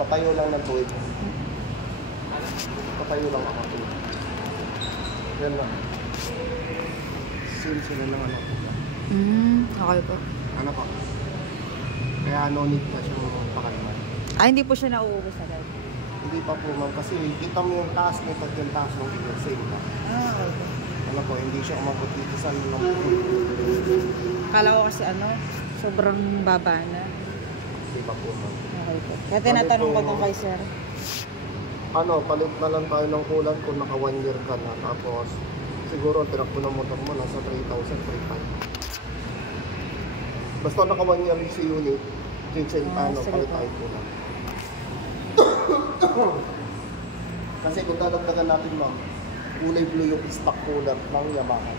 Papayo lang ng tuwid. Papayo lang ako. Yan lang. Sila lang ano. Okay po. Ano po? Kaya no need na siyang pakalman. Hindi po siya nauubos agad? Hindi pa po ma'am. Kasi kita mo yung taas mo pag yung taas ng ilog. Same pa. Okay po. Ano po, hindi siya umabot dito sa lulong. Kala ko kasi sobrang baba na. Hindi pa po ma'am. Okay po. Kaya tinatanong ko kay sir. Palit na lang tayo ng kulan kung naka 1 year ka na. Tapos, siguro, tinakbo ng motor mo, nasa 3,000, 3,500. Basta naka 1 year si unit, palit tayo kulan. Kasi kung dadagdagan natin ma'am, kulay blue yung stock cooler ng Yamaha.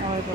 Okay po.